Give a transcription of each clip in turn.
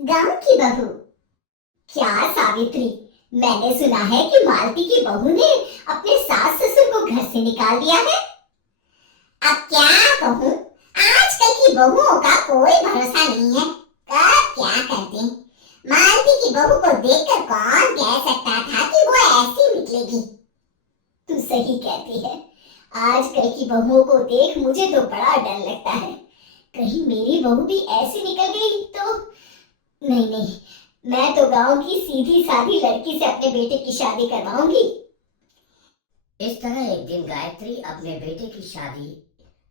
गांव की बहू। क्या सावित्री, मैंने सुना है कि मालती की बहू ने अपने सास ससुर को घर से निकाल दिया है। अब क्या कहूँ, आजकल की बहुओं का कोई भरोसा नहीं है। कब क्या कर दें। मालती की बहू को देखकर कौन कह सकता था कि वो ऐसी निकलेगी। तू सही कहती है। आजकल की बहुओं को देख मुझे तो बड़ा डर लगता है। कहीं मेरी बहू भी ऐसी निकल गई तो। नहीं नहीं, मैं तो गांव की सीधी सादी लड़की से अपने बेटे की शादी करवाऊंगी। इस तरह एक दिन गायत्री अपने बेटे की शादी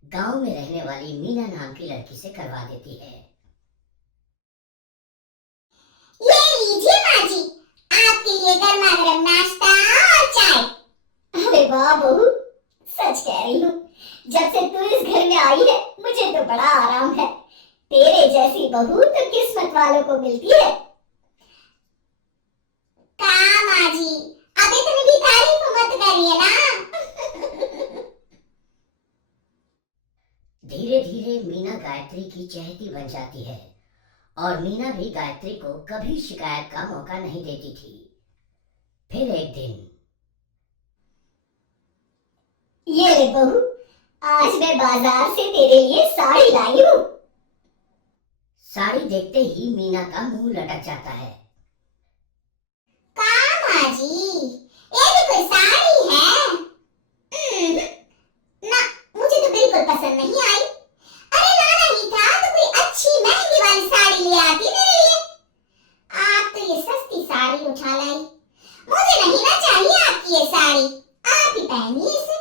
गांव में रहने वाली मीना नाम की लड़की से करवा देती है। ये लीजिए माँ जी, आपके लिए गर्मा गर्म नाश्ता और चाय। अरे वाह बहू, सच कह रही हूँ, जब से तू इस घर में आई है मुझे तो बड़ा आराम है। तेरे जैसी बहू तो किस्मत वालों को मिलती है। का माँ जी, अब इतनी भी तारीफ मत करिए ना। धीरे धीरे मीना गायत्री की चहेती बन जाती है और मीना भी गायत्री को कभी शिकायत का मौका नहीं देती थी। फिर एक दिन, ये ले बहू, आज मैं बाजार से तेरे लिए साड़ी लाई हूँ। साड़ी देखते ही मीना का मुंह लटक जाता है। का माँ जी, ये भी कोई साड़ी है? ना, मुझे तो बिल्कुल पसंद नहीं आई। अरे लाना ही था तो कोई अच्छी महंगी वाली साड़ी ले आती मेरे लिए। आप तो ये सस्ती साड़ी उठा लाई। मुझे नहीं ना चाहिए आपकी ये साड़ी, आप ही पहनिए इसे।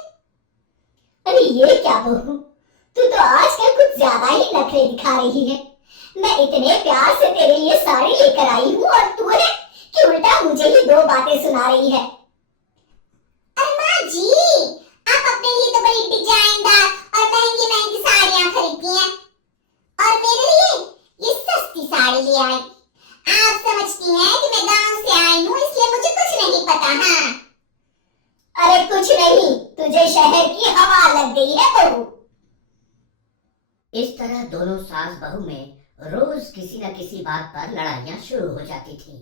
अरे ये क्या बहू, तू तो आजकल कुछ ज्यादा ही नखरे दिखा रही है। मैं इतने प्यार से तेरे लिए साड़ी लेकर आई हूँ और तू है कि उल्टा मुझे ही दो बातें सुना रही है। अरे माँ जी, आप अपने लिए तो बड़ी डिजाइनदार और महंगी महंगी साड़ियाँ खरीदती हैं और मेरे लिए ये सस्ती साड़ी ले आई। आप समझती हैं कि मैं गांव से आई हूँ इसलिए मुझे कुछ नहीं पता। हाँ, अरे कुछ नहीं, तुझे शहर की हवा लग गई है बहू। इस तरह दोनों सास बहू में रोज किसी न किसी बात पर लड़ाइयां शुरू हो जाती थी।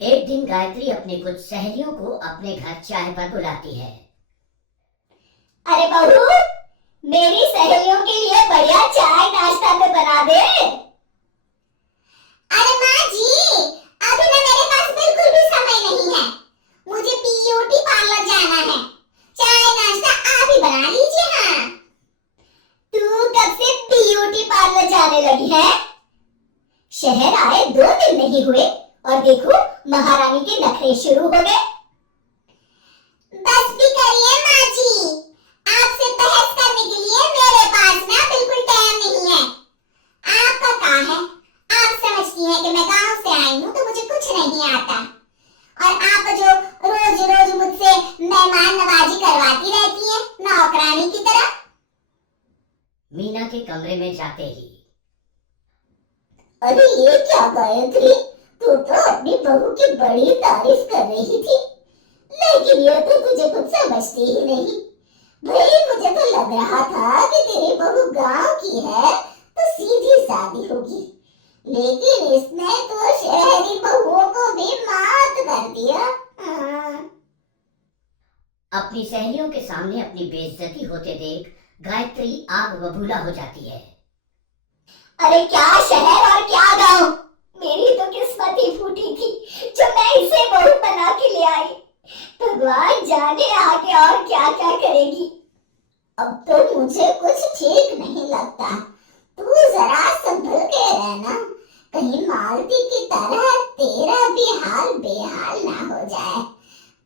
एक दिन गायत्री अपनी कुछ सहेलियों को अपने घर चाय पर बुलाती है। अरे बहू, मेरी सहेलियों के लिए बढ़िया चाय नाश्ता तो बना दे। अरे माँ जी, अभी ना मेरे पास बिल्कुल भी समय नहीं है। मुझे ब्यूटी पार्लर जाना है। चाय नाश्ता आप ही बना लीजिए। हाँ, तू कब से ब्यूटी पार्लर जाने लगी है? शहर आए 2 दिन नहीं हुए और देखो महारानी के नखरे शुरू हो गए। बस भी करिए माँ जी, आपसे बहस करने के लिए मेरे पास ना बिल्कुल टाइम नहीं है। आपका काम है, आप समझती हैं कि मैं गांव से आई हूँ तो मुझे कुछ नहीं आता और आप जो रोज रोज मुझसे मेहमान नवाजी करवाती रहती हैं नौकरानी की तरह। मीना के कमरे में जाते ही, अरे ये क्या गायत्री, तू तो अपनी बहू की बड़ी तारीफ कर रही थी, लेकिन ये तो तुझे कुछ समझती ही नहीं। भाई मुझे तो लग रहा था कि तेरी बहू गांव की है तो सीधी सादी होगी, लेकिन इसने तो शहरी बहुओं को भी मात कर दिया। हाँ। अपनी सहेलियों के सामने अपनी बेइज्जती होते देख गायत्री आग बबूला हो जाती है। अरे क्या शहर और क्या गांव, मेरी तो किस्मत ही फूटी थी जो मैं इसे बहू बना के ले आई। भगवान जाने आगे और क्या क्या करेगी। अब तो मुझे कुछ ठीक नहीं लगता। तू जरा संभल के रहना, कहीं मालती की तरह तेरा भी हाल बेहाल ना हो जाए।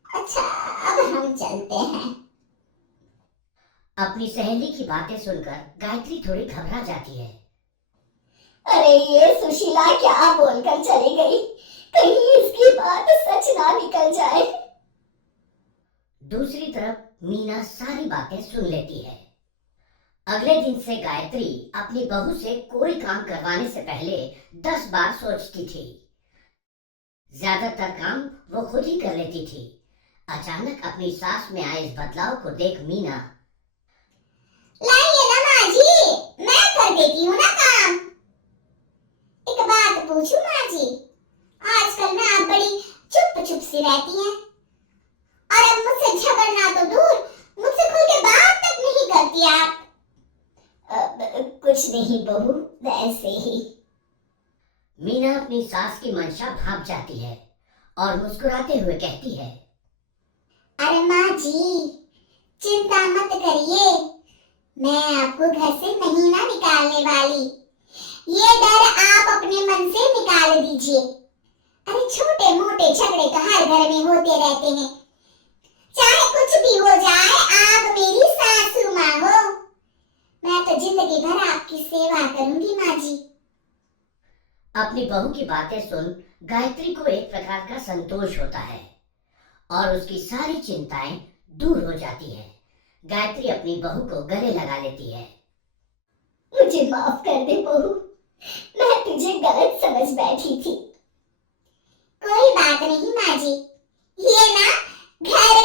अच्छा, अब हम चलते हैं। अपनी सहेली की बातें सुनकर गायत्री थोड़ी घबरा जाती है। अरे ये सुशीला क्या बोलकर चली गई, कहीं इसकी बात सच ना निकल जाए। दूसरी तरफ मीना सारी बातें सुन लेती है। अगले दिन से गायत्री अपनी बहू से कोई काम करवाने से पहले 10 बार सोचती थी। ज्यादातर काम वो खुद ही कर लेती थी। अचानक अपनी सास में आए इस बदलाव को देख मीना, लाइए ना माँ जी, मैं कर देती हूँ ना काम। एक बात पूछूं माँ जी? आजकल ना आप बड़ी चुप चुप सी रहती हैं और अब मुझसे झगड़ना तो दूर, मुझसे खुल के बात तक नहीं करती आप। कुछ नहीं बहू, वैसे ही। मीना अपनी सास की मंशा भाप जाती है और मुस्कुराते हुए कहती है, अरे माँ जी, चिंता मत करिए, मैं आपको घर से नहीं ना निकालने वाली। ये डर आप अपने मन से निकाल दीजिए। अरे छोटे मोटे झगड़े तो हर घर में होते रहते हैं, चाहे कुछ भी हो जाए, आप मेरी सासू माँ हो। मैं तो जिंदगी भर आपकी सेवा करूंगी माँ जी। अपनी बहू की बातें सुन गायत्री को एक प्रकार का संतोष होता है और उसकी सारी चिंताएं दूर हो जाती हैं। गायत्री अपनी बहू को गले लगा लेती है। मुझे माफ कर दे बहू, मैं तुझे गलत समझ बैठी थी। कोई बात नहीं माँ जी, ये ना घर